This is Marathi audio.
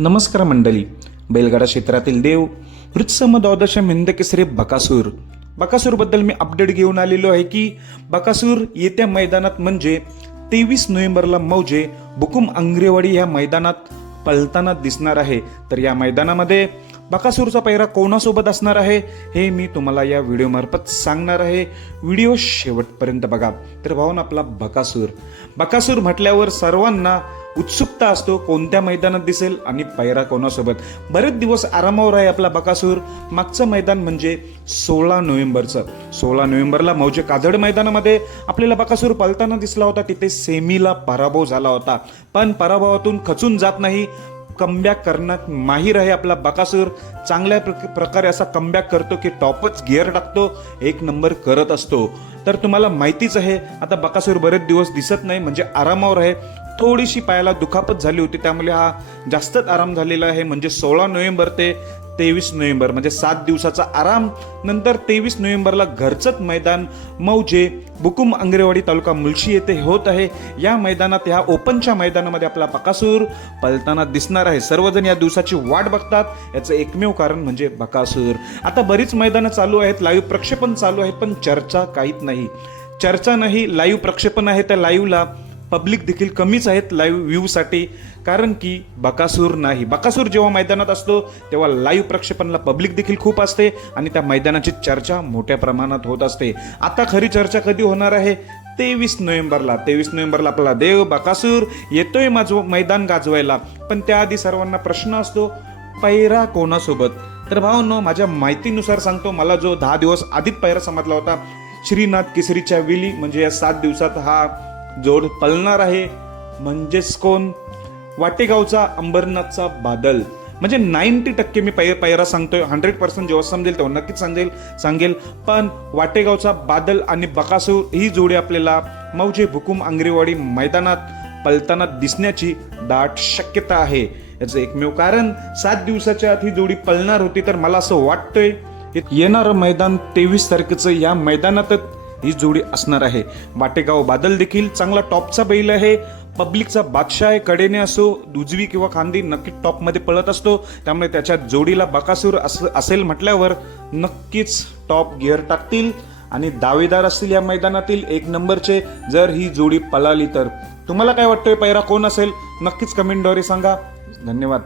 नमस्कार मंडळी. बैलगाडा क्षेत्रातील देव हृत्सम द्वादश मेंदकेसरे बकासूर. बकासूरबद्दल मी अपडेट घेऊन आलेलो आहे की बकासूर येत्या मैदानात म्हणजे तेवीस नोव्हेंबरला मौजे बुकुम अंग्रेवाडी या मैदानात पळताना दिसणार आहे. तर या मैदानामध्ये बकासूरचा पैरा कोणासोबत असणार आहे हे मी तुम्हाला या व्हिडिओमार्फत सांगणार आहे. व्हिडिओ शेवटपर्यंत बघा. तर भाऊन आपला बकासूर. बकासूर म्हटल्यावर सर्वांना उत्सुकता असतो कोणत्या मैदानात दिसेल आणि पैरा कोणासोबत? बरेच दिवस आरामावर आहे आपला बकासूर. मागचं मैदान म्हणजे सोळा नोव्हेंबरचं. सोळा नोव्हेंबरला मौजे काजड मैदानामध्ये आपल्याला बकासूर पलताना दिसला होता तिथे सेमीला पराभव झाला होता. पण पराभवातून खचून जात नाही. कमबॅक करण्यात माहीर आहे आपला बकासूर. चांगल्या प्रकारे असा कमबॅक करतो की टॉपच गिअर टाकतो एक नंबर करत असतो. तर तुम्हाला माहितीच आहे आता बकासूर बरेच दिवस दिसत नाही म्हणजे आरामावर आहे. थोडीशी पायाला दुखापत झाली होती. त्यामुळे हा जास्तच आराम झालेला आहे. म्हणजे सोळा नोव्हेंबर ते तेवीस नोव्हेंबर म्हणजे सात दिवसाचा आराम. नंतर तेवीस नोव्हेंबरला घरचंच मैदान मौजे बुकुम अंगरेवाडी तालुका मुलशी येथे होत आहे. या मैदानात ह्या ओपनच्या मैदानामध्ये आपला बकासूर पलताना दिसणार आहे. सर्वजण या दिवसाची वाट बघतात. याचं एकमेव कारण म्हणजे बकासूर. आता बरीच मैदानं चालू आहेत. लाईव्ह प्रक्षेपण चालू आहे पण चर्चा काहीच नाही. चर्चा नाही लाईव्ह प्रक्षेपण आहे. त्या लाईव्हला पब्लिक देखील कमीच आहेत लाईव्ह व्ह्यूसाठी कारण की बकासूर नाही. बकासूर जेव्हा मैदानात असतो तेव्हा लाईव्ह प्रक्षेपणला पब्लिक देखील खूप असते आणि त्या मैदानाची चर्चा मोठ्या प्रमाणात होत असते. आता खरी चर्चा कधी होणार आहे? तेवीस नोव्हेंबरला. तेवीस नोव्हेंबरला आपला देव बकासूर येतोय माझ मैदान गाजवायला. पण त्याआधी सर्वांना प्रश्न असतो पैरा कोणासोबत? तर भावांनो माझ्या माहितीनुसार सांगतो मला जो दहा दिवस आधीच पैरा समजला होता श्रीनाथ केसरीच्या विली म्हणजे या सात दिवसात हा जोड पळणार आहे म्हणजेच कोण? वाटेगावचा अंबरनाथचा बादल. म्हणजे नाईन्टी टक्के मी पै पैरा सांगतोय. हंड्रेड पर्सेंट जेव्हा समजेल तेव्हा नक्कीच सांगेल सांगेल. पण वाटेगावचा बादल आणि बकासूर ही जोडी आपल्याला मौजे भुकुम आंगरेवाडी मैदानात पलताना दिसण्याची दाट शक्यता आहे. याचं एकमेव कारण सात दिवसाच्या आत ही जोडी पळणार होती तर मला असं वाटतंय येणारं मैदान तेवीस तारखेचं या मैदानातच ही जोडी असणार आहे. वाटेगाव बादल देखील चांगला टॉपचा बैल आहे. पब्लिकचा बादशाह आहे कडेने असो उजवी किंवा खांदी नक्की टॉपमध्ये पळत असतो. त्यामुळे त्याच्या जोडीला बकासूर अस असेल म्हटल्यावर नक्कीच टॉप गिअर टाकतील आणि दावेदार असतील या मैदानातील एक नंबरचे जर ही जोडी पळाली तर. तुम्हाला काय वाटतंय? पैरा कोण असेल? नक्कीच कमेंटद्वारे सांगा. धन्यवाद.